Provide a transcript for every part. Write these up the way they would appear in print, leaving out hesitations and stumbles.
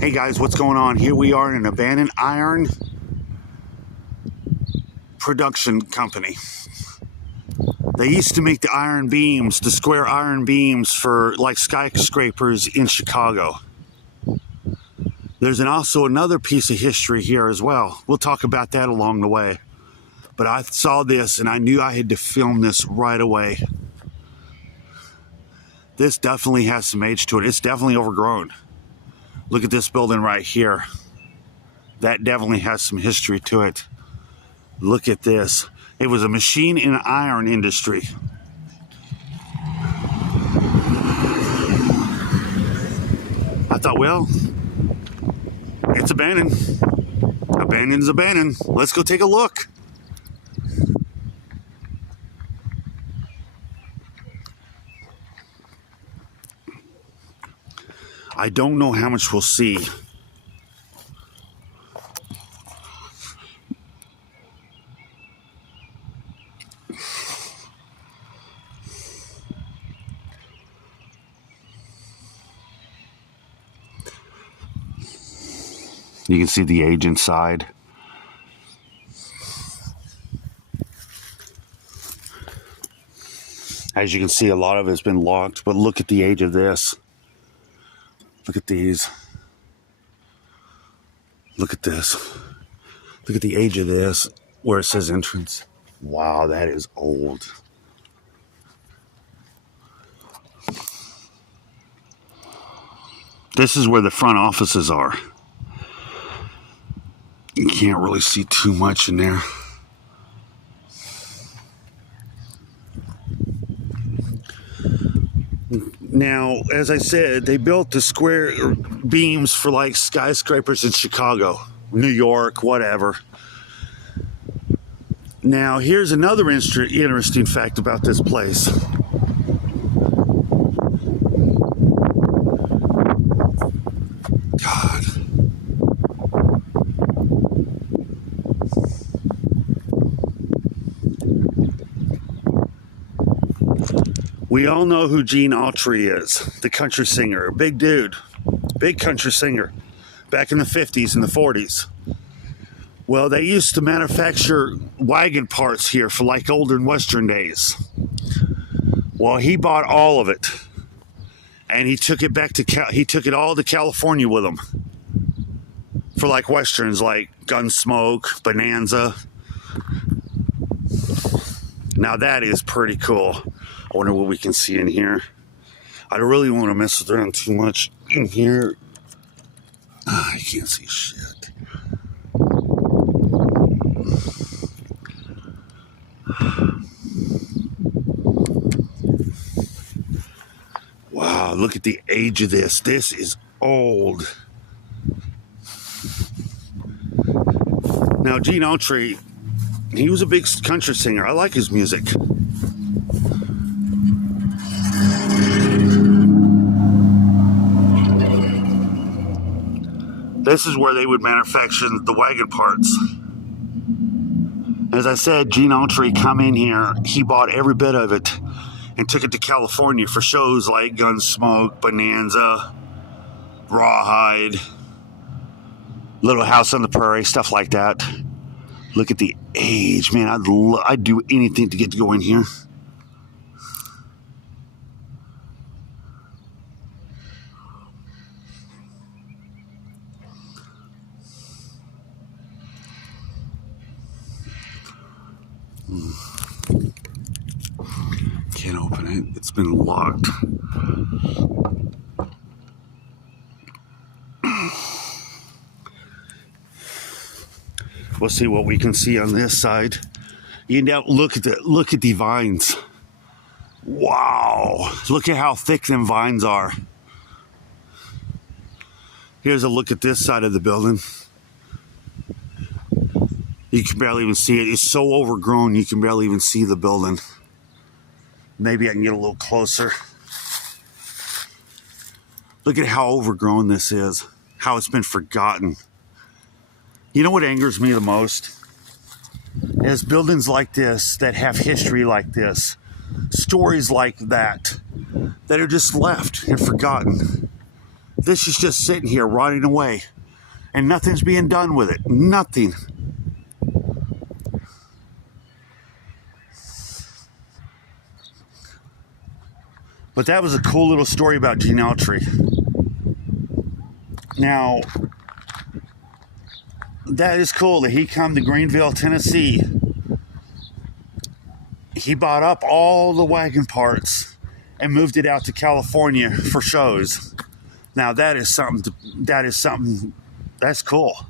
Hey guys, what's going on? Here we are in an abandoned iron production company. They used to make the iron beams, the square iron beams for like skyscrapers in Chicago. There's also another piece of history here as well. We'll talk about that along the way. But I saw this and I knew I had to film this right away. This definitely has some age to it. It's definitely overgrown. Look at this building right here. That definitely has some history to it. Look at this. It was a machine and iron industry. I thought, well, it's abandoned. Abandoned is abandoned. Let's go take a look. I don't know how much we'll see. You can see the age inside. As you can see, a lot of it's been locked, but look at the age of this. Look at these. Look at this. Look at the age of this, where it says entrance. Wow, that is old. This is where the front offices are. You can't really see too much in there. Now, as I said, they built the square beams for like skyscrapers in Chicago, New York, whatever. Now, here's another interesting fact about this place. God. We all know who Gene Autry is, the country singer, a big dude, big country singer, back in the 50s and the 40s. Well, they used to manufacture wagon parts here for like older and western days. Well, he bought all of it, and he took it back to he took it all to California with him for like westerns, like Gunsmoke, Bonanza. Now that is pretty cool. I wonder what we can see in here. I don't really want to mess around too much in here. I can't see shit. Wow, look at the age of this. This is old. Now, Gene Autry, he was a big country singer. I like his music. This is where they would manufacture the wagon parts. As I said, Gene Autry come in here, he bought every bit of it and took it to California for shows like Gunsmoke, Bonanza, Rawhide, Little House on the Prairie, stuff like that. Look at the age, man. I'd do anything to get to go in here. Can't open it. It's been locked. We'll see what we can see on this side. You now look at the vines. Wow! Look at how thick them vines are. Here's a look at this side of the building. You can barely even see it. It's so overgrown you can barely even see the building. Maybe I can get a little closer. Look at how overgrown this is. How it's been forgotten. You know what angers me the most? Is buildings like this that have history like this. Stories like that. That are just left and forgotten. this is just sitting here rotting away. And nothing's being done with it. Nothing. But that was a cool little story about Gene Autry. Now, that is cool that he come to Greenville, Tennessee. He bought up all the wagon parts and moved it out to California for shows. Now that is something, that's cool.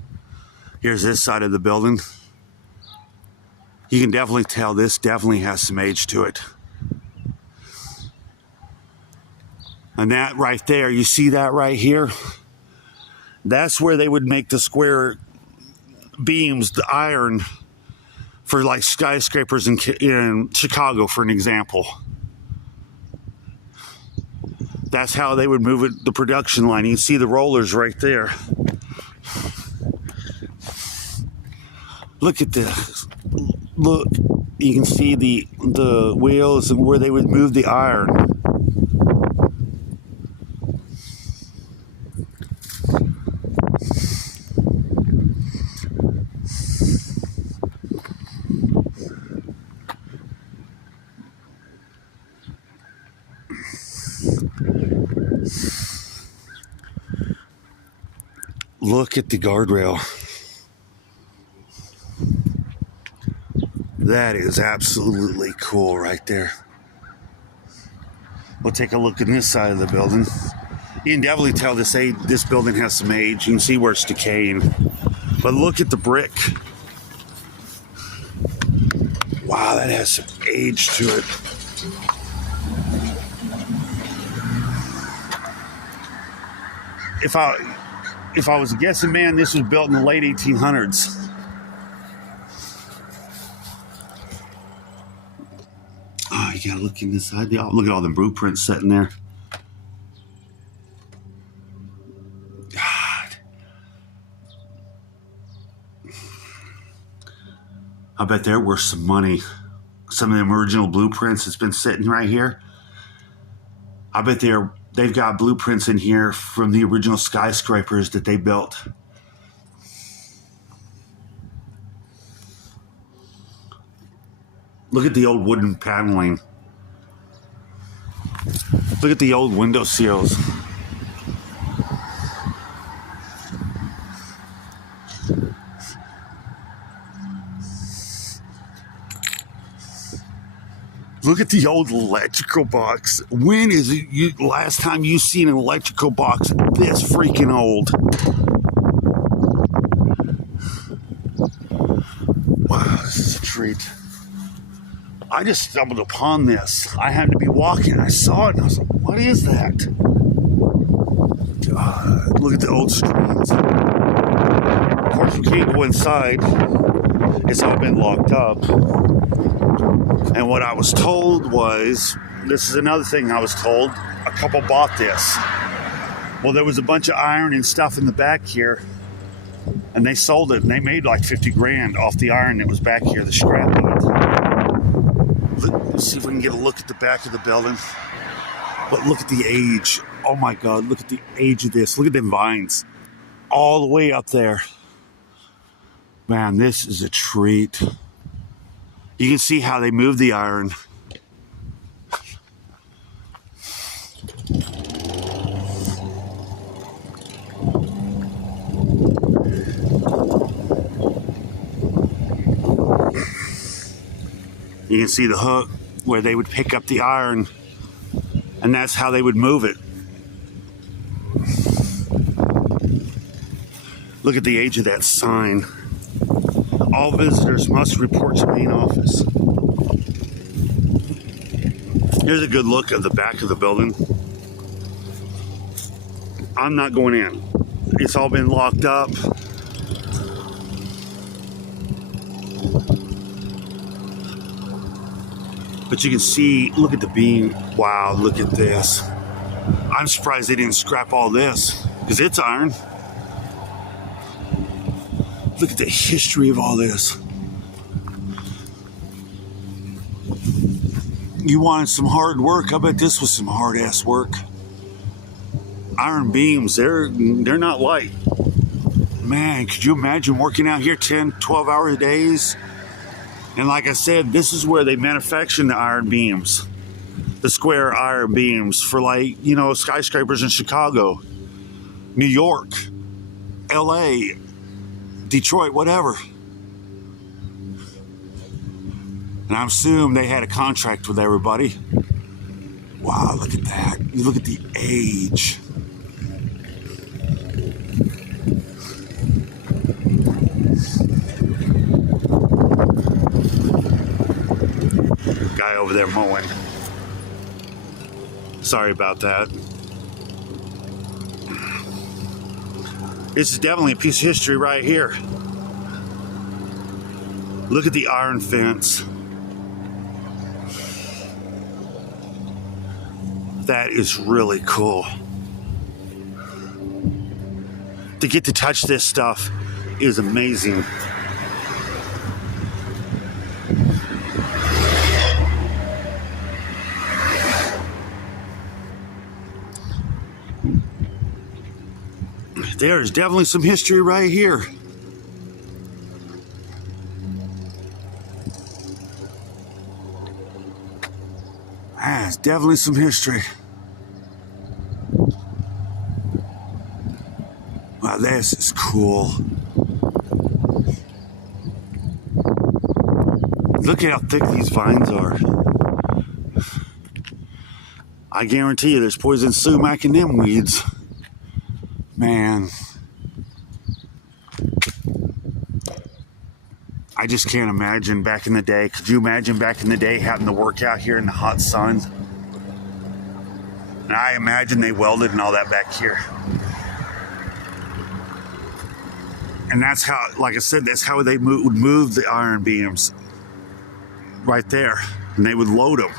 Here's this side of the building. You can definitely tell this definitely has some age to it. And that right there, you see that right here? That's where they would make the square beams, the iron, for like skyscrapers in Chicago, for an example. That's how they would move it, the production line. You can see the rollers right there. Look at this. Look, you can see the wheels and where they would move the iron. Look at the guardrail. That is absolutely cool right there. We'll take a look at this side of the building. You can definitely tell this building has some age. You can see where it's decaying. But look at the brick. Wow, that has some age to it. If I was a guessing man, this was built in the late 1800s. Oh, you gotta look inside the. Look at all the blueprints sitting there. God, I bet they're worth some money. Some of them original blueprints that's been sitting right here. I bet they've got blueprints in here from the original skyscrapers that they built. Look at the old wooden paneling. Look at the old window sills. Look at the old electrical box. When is it last time you seen an electrical box this freaking old? Wow, this is a treat. I just stumbled upon this. I happened to be walking. I saw it and I was like, what is that? Look at the old screens. Of course, we can't go inside. It's all been locked up. And what I was told was, this is another thing I was told, a couple bought this. Well, there was a bunch of iron and stuff in the back here, and they sold it, and they made like 50 grand off the iron that was back here, the scrap of it. Let's see if we can get a look at the back of the building. But look at the age. Oh my God, look at the age of this. Look at them vines all the way up there. Man, this is a treat. You can see how they move the iron. You can see the hook where they would pick up the iron, and that's how they would move it. Look at the age of that sign. All visitors must report to main office. Here's a good look at the back of the building. I'm not going in. It's all been locked up. But you can see, look at the beam. Wow, look at this. I'm surprised they didn't scrap all this, because it's iron. Look at the history of all this. You wanted some hard work? I bet this was some hard-ass work. iron beams, they're not light. Man, could you imagine working out here 10, 12-hour days? And like I said, this is where they manufacture the iron beams, the square iron beams for, like, you know, skyscrapers in Chicago, New York, LA, Detroit, whatever. And I assume they had a contract with everybody. Wow, look at that. You look at the age. Guy over there mowing. Sorry about that. This is definitely a piece of history right here. Look at the iron fence. That is really cool. To get to touch this stuff is amazing. There's definitely some history right here. There's definitely some history. Wow, this is cool. Look at how thick these vines are. I guarantee you there's poison sumac in them weeds. Man. I just can't imagine back in the day. Could you imagine back in the day having to work out here in the hot sun? And I imagine they welded and all that back here. And that's how, like I said, that's how they would move the iron beams. Right there. And they would load them.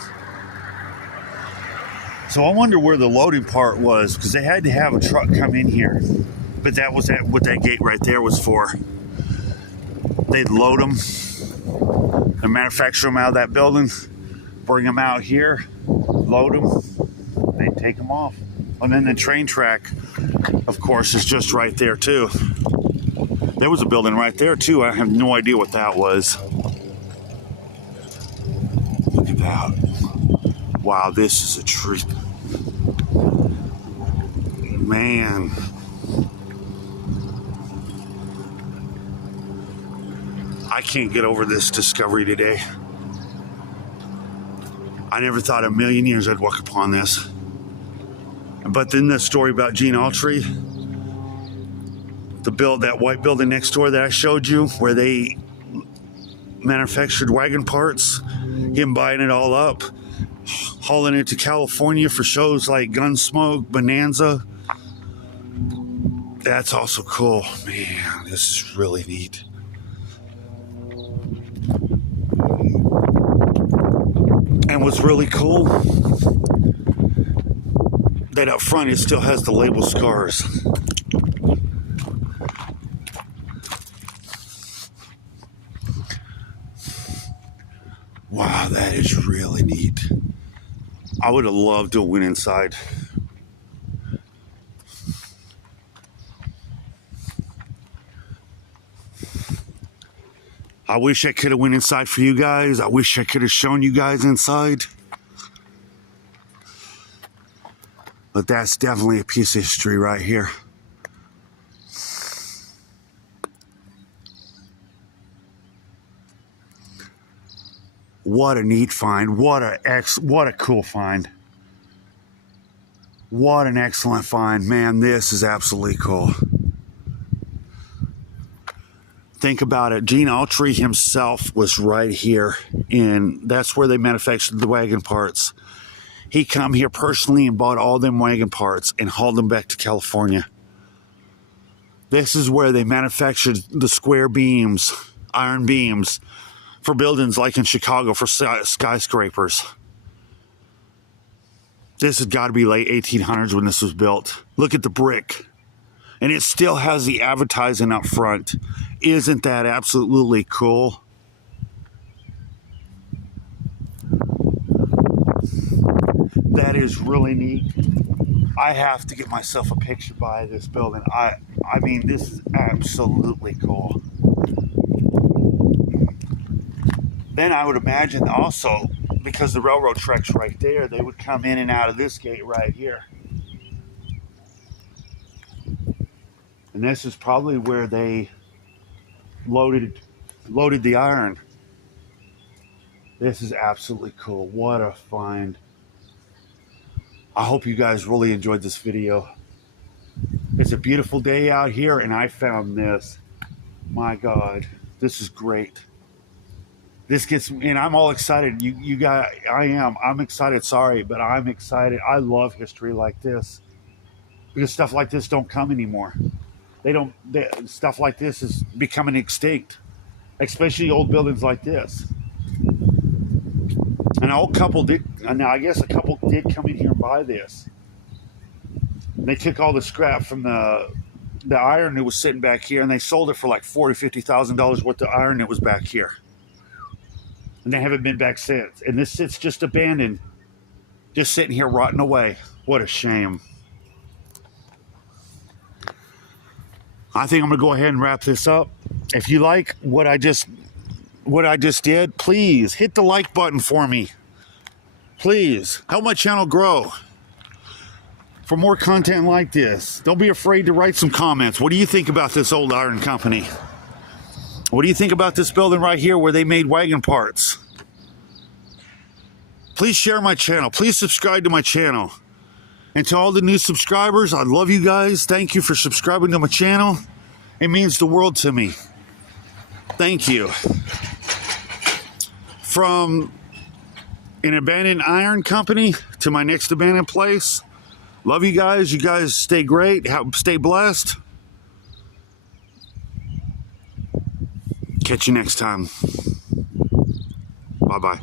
So I wonder where the loading part was, because they had to have a truck come in here. But that was what that gate right there was for. They'd load them and manufacture them out of that building, bring them out here, load them, they'd take them off. And then the train track, of course, is just right there too. There was a building right there too. I have no idea what that was. Look at that. Wow, this is a treat. Man. I can't get over this discovery today. I never thought in a million years I'd walk upon this. But then the story about Gene Autry, that white building next door that I showed you, where they manufactured wagon parts, him buying it all up, hauling it to California for shows like Gunsmoke, Bonanza. That's also cool. Man, this is really neat. And what's really cool, that up front it still has the label scars. Wow, that is really neat. I would have loved to went inside. I wish I could have went inside for you guys. I wish I could have shown you guys inside. But that's definitely a piece of history right here. What a neat find. What a cool find. What an excellent find. Man, this is absolutely cool. Think about it. Gene Autry himself was right here, and that's where they manufactured the wagon parts. He come here personally and bought all them wagon parts and hauled them back to California. This is where they manufactured the square beams, iron beams, for buildings like in Chicago for skyscrapers. This has got to be late 1800s when this was built. Look at the brick. And it still has the advertising up front. Isn't that absolutely cool? That is really neat. I have to get myself a picture by this building. I mean, this is absolutely cool. Then I would imagine also, because the railroad track's right there, they would come in and out of this gate right here. And this is probably where they loaded the iron. This is absolutely cool. What a find. I hope you guys really enjoyed this video. It's a beautiful day out here, and I found this. My God, this is great. This gets, and I'm all excited. You guys, I'm excited. Sorry, but I'm excited. I love history like this because stuff like this don't come anymore. Stuff like this is becoming extinct, especially old buildings like this. And a couple did come in here and buy this. They took all the scrap from the iron that was sitting back here, and they sold it for like $40,000-$50,000 worth of iron that was back here. And they haven't been back since. And this sits just abandoned, just sitting here rotting away. What a shame. I think I'm gonna go ahead and wrap this up. If you like what I just did, please hit the like button for me. Please help my channel grow for more content like this. Don't be afraid to write some comments. What do you think about this old iron company? What do you think about this building right here where they made wagon parts? Please share my channel. Please subscribe to my channel. And to all the new subscribers, I love you guys. Thank you for subscribing to my channel. It means the world to me. Thank you. From an abandoned iron company to my next abandoned place. Love you guys. You guys stay great. Stay blessed. Catch you next time. Bye-bye.